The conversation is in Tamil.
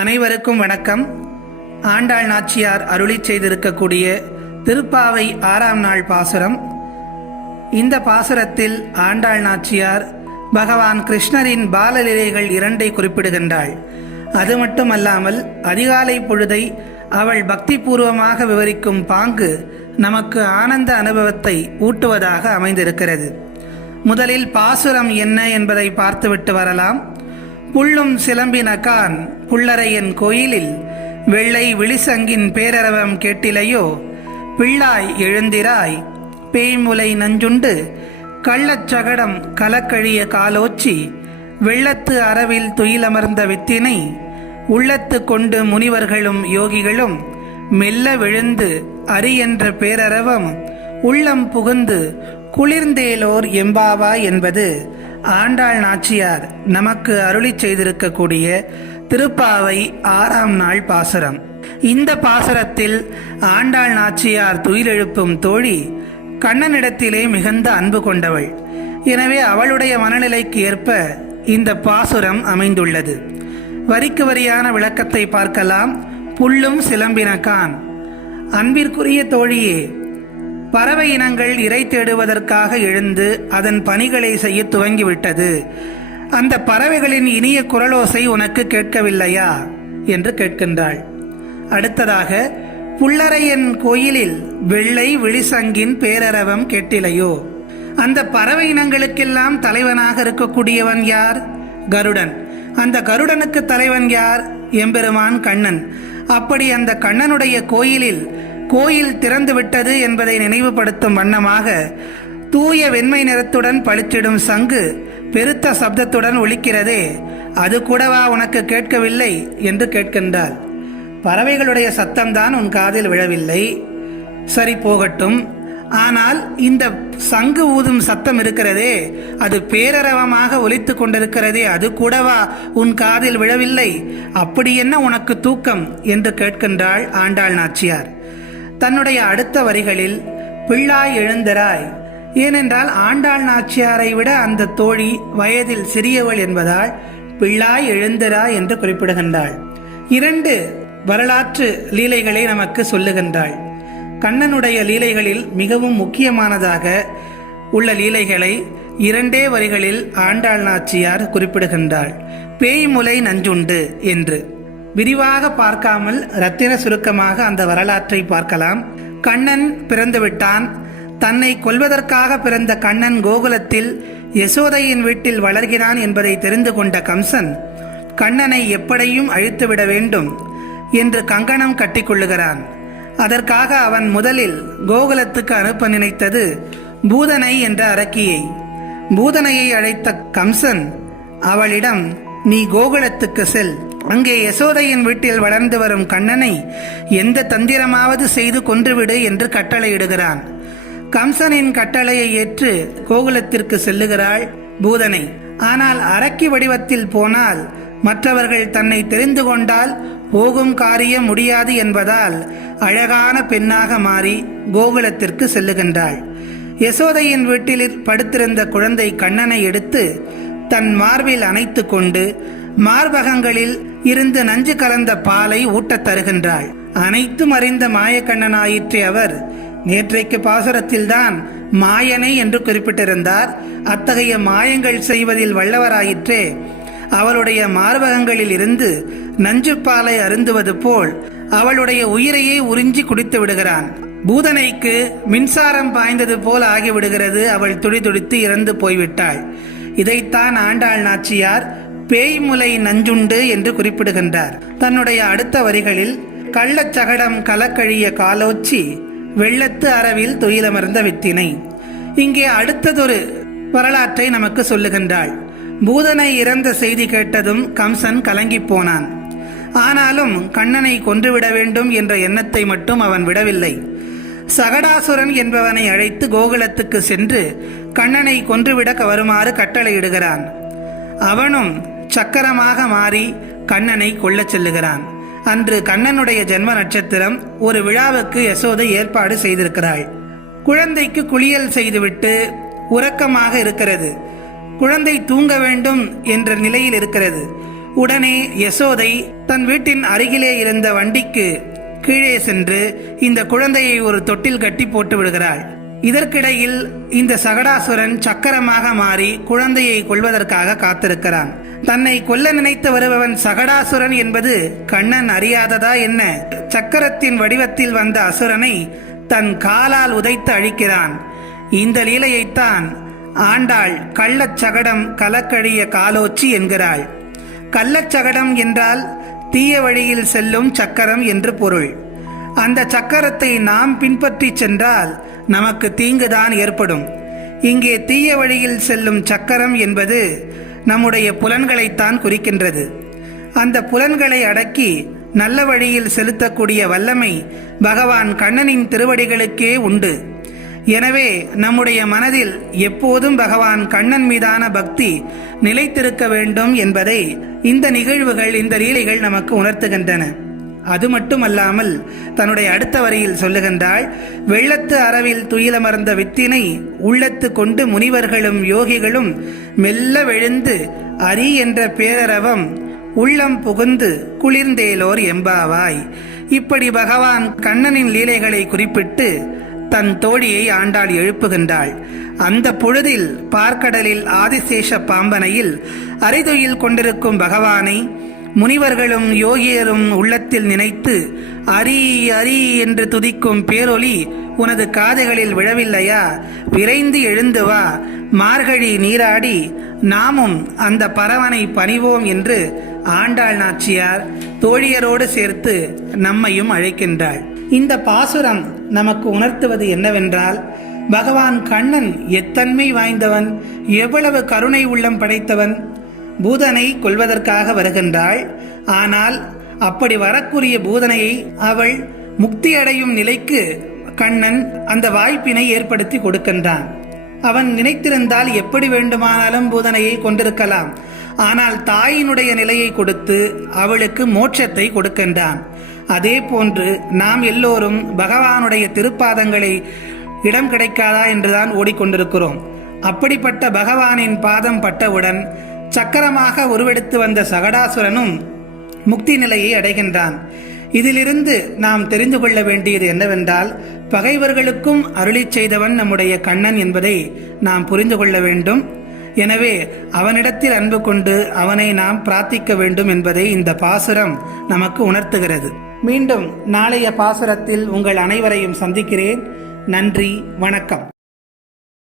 அனைவருக்கும் வணக்கம். ஆண்டாள் நாச்சியார் அருளி செய்திருக்கக்கூடிய திருப்பாவை 6ஆம் நாள் பாசுரம். இந்த பாசுரத்தில் ஆண்டாள் நாச்சியார் பகவான் கிருஷ்ணரின் பாலலீலைகள் 2 குறிப்பிடுகின்றாள். அது மட்டுமல்லாமல் அதிகாலை பொழுதை அவள் பக்தி பூர்வமாக விவரிக்கும் பாங்கு நமக்கு ஆனந்த அனுபவத்தை ஊட்டுவதாக அமைந்திருக்கிறது. முதலில் பாசுரம் என்ன என்பதை பார்த்துவிட்டு வரலாம். புள்ளும் சிலம்பினகான் புள்ளரையன் கோயிலில் வெள்ளை விழிசங்கின் பேரரவம் கேட்டிலையோ, பிள்ளாய் எழுந்திராய் பேய்முலை நஞ்சுண்டு கள்ளச்சகடம் கலக்கழிய காலோச்சி வெள்ளத்து அரவில் துயிலமர்ந்த வித்தினை உள்ளத்து கொண்டு முனிவர்களும் யோகிகளும் மெல்ல விழுந்து அரி என்ற பேரரவம் உள்ளம் புகுந்து குளிர்ந்தேலோர் எம்பாவா என்பது ஆண்டாள் நாச்சியார் நமக்கு அருளி செய்திருக்கக்கூடிய திருப்பாவை 6ஆம் நாள் பாசுரம். இந்த பாசுரத்தில் ஆண்டாள் நாச்சியார் துயிலெழுப்பும் தோழி கண்ணனிடத்திலே மிகுந்த அன்பு கொண்டவள். எனவே அவளுடைய மனநிலைக்கு ஏற்ப இந்த பாசுரம் அமைந்துள்ளது. வரிக்கு வரியான விளக்கத்தை பார்க்கலாம். புள்ளும் சிலம்பினகான். அன்பிற்குரிய தோழியே, பறவை இனங்கள் இரை தேடுவதற்காக எழுந்து அதன் பணிகளை செய்ய துவங்கிவிட்டது. அந்த பறவைகளின் இனிய குரலோசை உனக்கு கேட்கவில்லையா என்று கேட்கின்றாள். அடுத்ததாக, புள்ளரையன் கோயிலில் வெள்ளை விழிசங்கின் பேரரவம் கேட்டிலையோ. அந்த பறவை இனங்களுக்கெல்லாம் தலைவனாக இருக்கக்கூடியவன் யார்? கருடன். அந்த கருடனுக்கு தலைவன் யார்? எம்பெருமான் கண்ணன். அப்படி அந்த கண்ணனுடைய கோயில் திறந்து விட்டது என்பதை நினைவுபடுத்தும் வண்ணமாக தூய வெண்மை நிறத்துடன் பளிச்சிடும் சங்கு பெருத்த சப்தத்துடன் ஒலிக்கிறதே, அது கூடவா உனக்கு கேட்கவில்லை என்று கேட்கின்றாள். பறவைகளுடைய சத்தம்தான் உன் காதில் விழவில்லை, சரி போகட்டும். ஆனால் இந்த சங்கு ஊதும் சத்தம் இருக்கிறதே, அது பேரரவமாக ஒலித்து கொண்டிருக்கிறதே, அது கூடவா உன் காதில் விழவில்லை? அப்படி என்ன உனக்கு தூக்கம் என்று கேட்கின்றாள் ஆண்டாள் நாச்சியார். தன்னுடைய அடுத்த வரிகளில் பிள்ளாய் எழுந்தராய், ஏனென்றால் ஆண்டாள் நாச்சியாரை விட அந்த தோழி வயதில் சிறியவள் என்பதால் பிள்ளாய் எழுந்தராய் என்று குறிப்பிடுகின்றாள். 2 வரலாற்று லீலைகளை நமக்கு சொல்லுகின்றாள். கண்ணனுடைய லீலைகளில் மிகவும் முக்கியமானதாக உள்ள லீலைகளை 2 வரிகளில் ஆண்டாள் நாச்சியார் குறிப்பிடுகின்றாள். பேய்முலை நஞ்சுண்டு என்று. விரிவாக பார்க்காமல் இரத்தின சுருக்கமாக அந்த வரலாற்றை பார்க்கலாம். கண்ணன் பிறந்து விட்டான். தன்னை கொல்வதற்காக பிறந்த கண்ணன் கோகுலத்தில் யசோதையின் வீட்டில் வளர்கிறான் என்பதை தெரிந்து கொண்ட கம்சன் கண்ணனை எப்படியும் அழித்துவிட வேண்டும் என்று கங்கணம் கட்டிக்கொள்ளுகிறான். அதற்காக அவன் முதலில் கோகுலத்துக்கு அனுப்ப நினைத்தது பூதனை என்ற அரக்கியை. பூதனையை அழைத்த கம்சன் அவளிடம், நீ கோகுலத்துக்கு செல், அங்கே யசோதையின் வீட்டில் வளர்ந்து வரும் கண்ணனை எந்த தந்திரமாவது செய்து கொன்றுவிடு என்று கட்டளையிடுகிறான். கம்சனின் கட்டளையை ஏற்று கோகுலத்திற்கு செல்லுகிறாள் பூதனை. ஆனால் அரக்கி வடிவத்தில் போனால் மற்றவர்கள் தன்னை தெரிந்து கொண்டால் போகும் காரியம் முடியாது என்பதால் அழகான பெண்ணாக மாறி கோகுலத்திற்கு செல்லுகின்றாள். யசோதையின் வீட்டில் படுத்திருந்த குழந்தை கண்ணனை எடுத்து தன் மார்பில் அணைத்து கொண்டு மார்பகங்களில் இருந்து நஞ்சு கலந்த பாலை ஊட்டத் தருகின்றாள். அனைத்தும் அறிந்த மாயக்கண்ணனாயிற்றே அவர். நேற்றைக்கு பாசுரத்தில்தான் மாயனை என்று குறிப்பிட்டிருந்தார். அத்தகைய மாயங்கள் செய்வதில் வல்லவராயிற்றே. அவளுடைய மார்பகங்களில் இருந்து நஞ்சு பாலை அருந்துவது போல் அவளுடைய உயிரையே உறிஞ்சி குடித்து விடுகிறான். பூதனைக்கு மின்சாரம் பாய்ந்தது போல் ஆகிவிடுகிறது. அவள் துடிதுடித்து இறந்து போய்விட்டாள். இதைத்தான் ஆண்டாள் நாச்சியார் பேய்முலை நஞ்சுண்டு என்று குறிப்பிடுகின்றார். தன்னுடைய அடுத்த வரிகளில் கள்ளச்சகடம் கலக்கழிய காலோச்சி வெள்ளத்து அரவில் துயிலமர்ந்த வித்தினை. இங்கே அடுத்ததொரு வரலாற்றை நமக்கு சொல்லுகின்றாள். பூதனை இறந்த செய்தி கேட்டதும் கம்சன் கலங்கி போனான். ஆனாலும் கண்ணனை கொன்றுவிட வேண்டும் என்ற எண்ணத்தை மட்டும் அவன் விடவில்லை. சகடாசுரன் என்பவனை அழைத்து கோகுலத்துக்கு சென்று கண்ணனை கொன்றுவிட வருமாறு கட்டளையிடுகிறான். அவனும் சக்கரமாக மாறி கண்ணனை கொல்லச் செல்லுகிறான். அன்று கண்ணனுடைய ஜென்ம நட்சத்திரம். ஒரு விழாவுக்கு யசோதை ஏற்பாடு செய்திருக்கிறாள். குழந்தைக்கு குளியல் செய்துவிட்டு உறக்கமாக இருக்கிறது. குழந்தை தூங்க வேண்டும் என்ற நிலையில் இருக்கிறது. உடனே யசோதை தன் வீட்டின் அருகிலே இருந்த வண்டிக்கு கீழே சென்று இந்த குழந்தையை ஒரு தொட்டில் கட்டி போட்டு விடுகிறாள். இதற்கிடையில் இந்த சகடாசுரன் சக்கரமாக மாறி குழந்தையை கொல்வதற்காக காத்திருக்கிறான். தன்னை கொல்ல நினைத்து வருபவன் சகடாசுரன் என்பது கண்ணன் அறியாததா என்ன? சக்கரத்தின் வடிவத்தில் வந்த அசுரனை தன் காலால் உதைத்து அழிக்கிறான். இந்த லீலையைத்தான் ஆண்டாள் கள்ளச்சகடம் கலக்கழிய காலோச்சி என்கிறாள். கள்ளச்சகடம் என்றால் தீய வழியில் செல்லும் சக்கரம் என்று பொருள். அந்த சக்கரத்தை நாம் பின்பற்றி சென்றால் நமக்கு தீங்குதான் ஏற்படும். இங்கே தீய வழியில் செல்லும் சக்கரம் என்பது நம்முடைய புலன்களைத்தான் குறிக்கின்றது. அந்த புலன்களை அடக்கி நல்ல வழியில் செலுத்தக்கூடிய வல்லமை பகவான் கண்ணனின் திருவடிகளுக்கே உண்டு. எனவே நம்முடைய மனதில் எப்போதும் பகவான் கண்ணன் மீதான பக்தி நிலைத்திருக்க வேண்டும் என்பதை இந்த நிகழ்வுகள், இந்த லீலைகள் நமக்கு உணர்த்துகின்றன. அது மட்டுமல்லாமல் தன்னுடைய அடுத்த வரியில் சொல்லுகின்றாள், வெள்ளத்து அரவில் துயிலமர்ந்த வித்தினை உள்ளத்து கொண்டு முனிவர்களும் யோகிகளும் மெல்ல விழுந்து அரி என்ற பேரரவம் உள்ளம் புகுந்து குளிர்ந்தேலோர் எம்பாவாய். இப்படி பகவான் கண்ணனின் லீலைகளை குறிப்பிட்டு தன் தோழியை ஆண்டாள் எழுப்புகின்றாள். அந்த பொழுதில் பார்க்கடலில் ஆதிசேஷ பாம்பனையில் அரைதுயில் கொண்டிருக்கும் பகவானை முனிவர்களும் யோகியரும் உள்ளத்தில் நினைத்து அரி அரி என்று துதிக்கும் பேரொலி உனது காதுகளில் விழவில்லையா? விரைந்து எழுந்து வா, மார்கழி நீராடி நாமும் அந்த பரவனை பணிவோம் என்று ஆண்டாள் நாச்சியார் தோழியரோடு சேர்த்து நம்மையும் அழைக்கின்றாள். இந்த பாசுரம் நமக்கு உணர்த்துவது என்னவென்றால், பகவான் கண்ணன் எத்தன்மை வாய்ந்தவன், எவ்வளவு கருணை உள்ளம் படைத்தவன். பூதனை கொல்வதற்காக வருகின்றாள். ஆனால் அப்படி வரக்கூடிய பூதனையை அவள் முக்தி அடையும் நிலைக்கு கண்ணன் அந்த வாய்ப்பினை ஏற்படுத்தி கொடுக்கின்றான். அவன் நினைத்திருந்தால் எப்படி வேண்டுமானாலும் பூதனையை கொண்டிருக்கலாம். ஆனால் தாயினுடைய நிலையை கொடுத்து அவளுக்கு மோட்சத்தை கொடுக்கின்றான். அதே போன்று நாம் எல்லோரும் பகவானுடைய திருப்பாதங்களை இடம் கிடைக்காதா என்றுதான் ஓடிக்கொண்டிருக்கிறோம். அப்படிப்பட்ட பகவானின் பாதம் பட்டவுடன் சக்கரமாக உருவெடுத்து வந்த சகடாசுரனும் முக்தி நிலையை அடைகின்றான். இதிலிருந்து நாம் தெரிந்து கொள்ள வேண்டியது என்னவென்றால், பகைவர்களுக்கும் அருளி செய்தவன் நம்முடைய கண்ணன் என்பதை நாம் புரிந்து கொள்ள வேண்டும். எனவே அவனிடத்தில் அன்பு கொண்டு அவனை நாம் பிரார்த்திக்க வேண்டும் என்பதை இந்த பாசுரம் நமக்கு உணர்த்துகிறது. மீண்டும் நாளைய பாசுரத்தில் உங்கள் அனைவரையும் சந்திக்கிறேன். நன்றி, வணக்கம்.